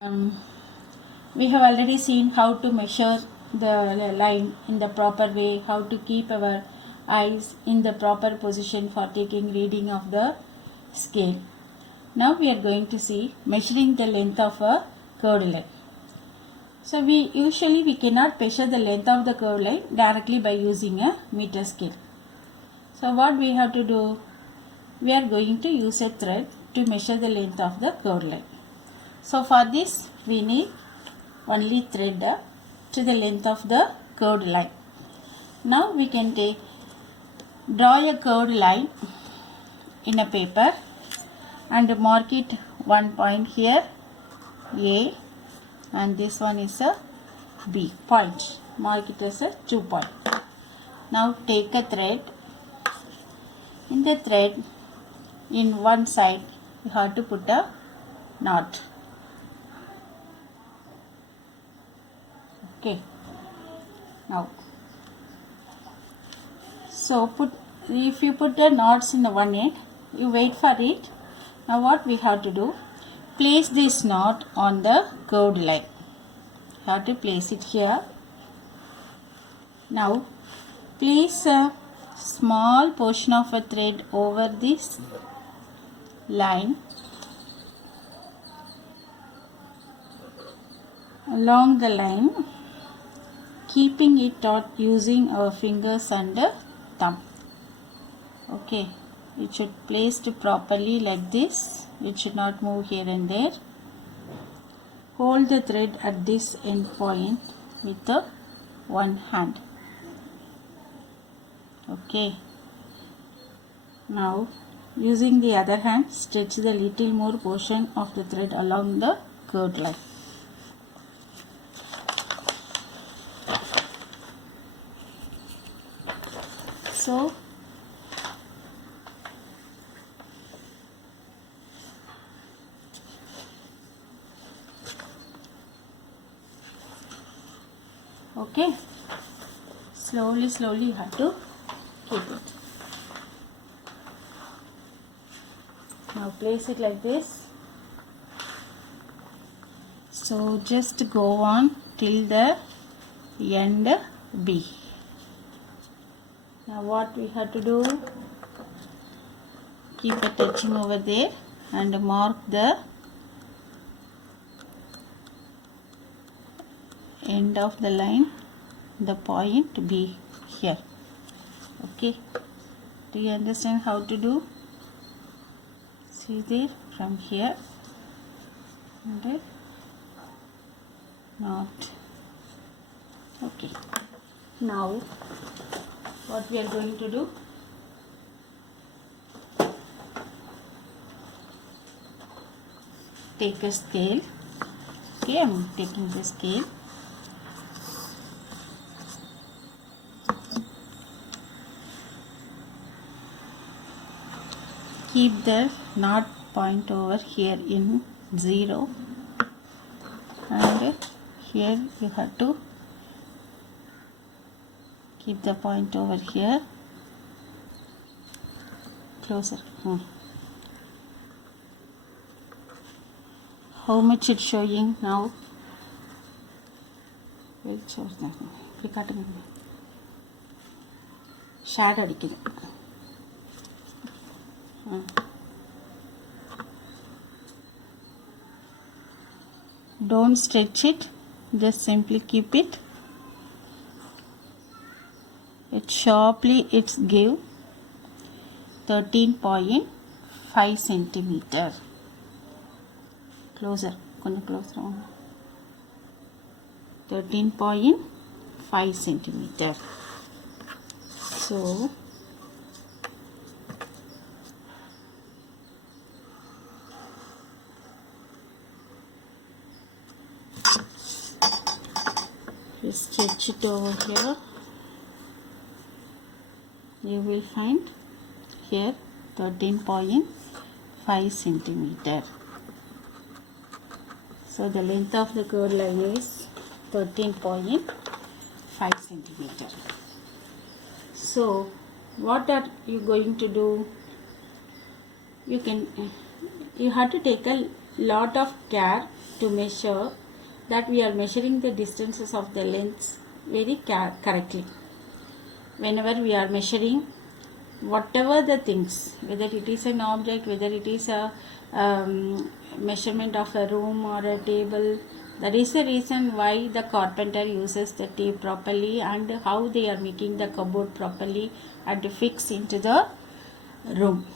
Um, we have already seen how to measure the line in the proper way, how to keep our eyes in the proper position for taking reading of the scale. Now we are going to see measuring the length of a curved line. So we cannot measure the length of the curved line directly by using a meter scale. So what we have to do? We are going to use a thread to measure the length of the curved line. So for this we need only thread to the length of the curved line. Now we can draw a curved line in a paper and mark it one point here A, and this one is a B point. Mark it as a 2 point. Now take a thread. In the thread, in one side you have to put a knot. Okay. Now, so if you put the knots in the one end, you wait for it. Now what we have to do? Place this knot on the curved line. You have to place it here. Now place a small portion of a thread over this line along the line, keeping it taut using our fingers and thumb. Okay, it should placed properly like this. It should not move here and there. Hold the thread at this end point with the one hand. Okay. Now using the other hand, stretch the little more portion of the thread along the curved line. So okay, slowly you have to keep it. Now place it like this. So just go on till the end B. Now what we have to do? Keep it touching over there and mark the end of the line, the point B here. Okay, do you understand how to do? See there, from here and knot. Okay, now what we are going to do? Take a scale. Okay, I am taking the scale. Keep the knot point over here in 0, and here you have to keep the point over here closer. How much it's showing now? Will show that. Shadow அடிக்குது. Don't stretch it, just simply keep it. It sharply it's give 13.5 centimeter. Closer, closer. 13.5 centimeter. So you stretch it over here. You will find here 13.5 centimeter. So the length of the curved line is 13.5 centimeter. So what are you going to do? You have to take a lot of care to measure that we are measuring the distances of the lengths very correctly. Whenever we are measuring whatever the things, whether it is an object, whether it is a measurement of a room or a table, that is the reason why the carpenter uses the tape properly and how they are making the cupboard properly and to fix into the room.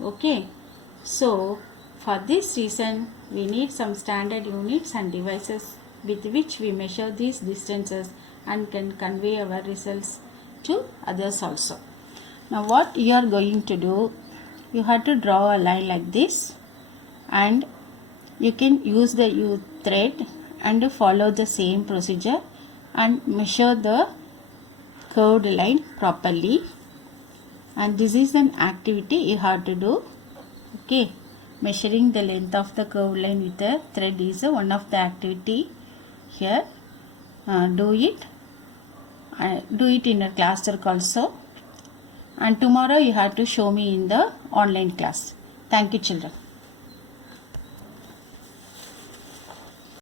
Okay, so for this reason we need some standard units and devices with which we measure these distances and can convey our results to others also. Now what you are going to do, you have to draw a line like this, and you can use the U thread and follow the same procedure and measure the curved line properly. And this is an activity you have to do. Okay, measuring the length of the curved line with a thread is one of the activity here. Do it in a class work also, and tomorrow you have to show me in the online class. Thank you, children.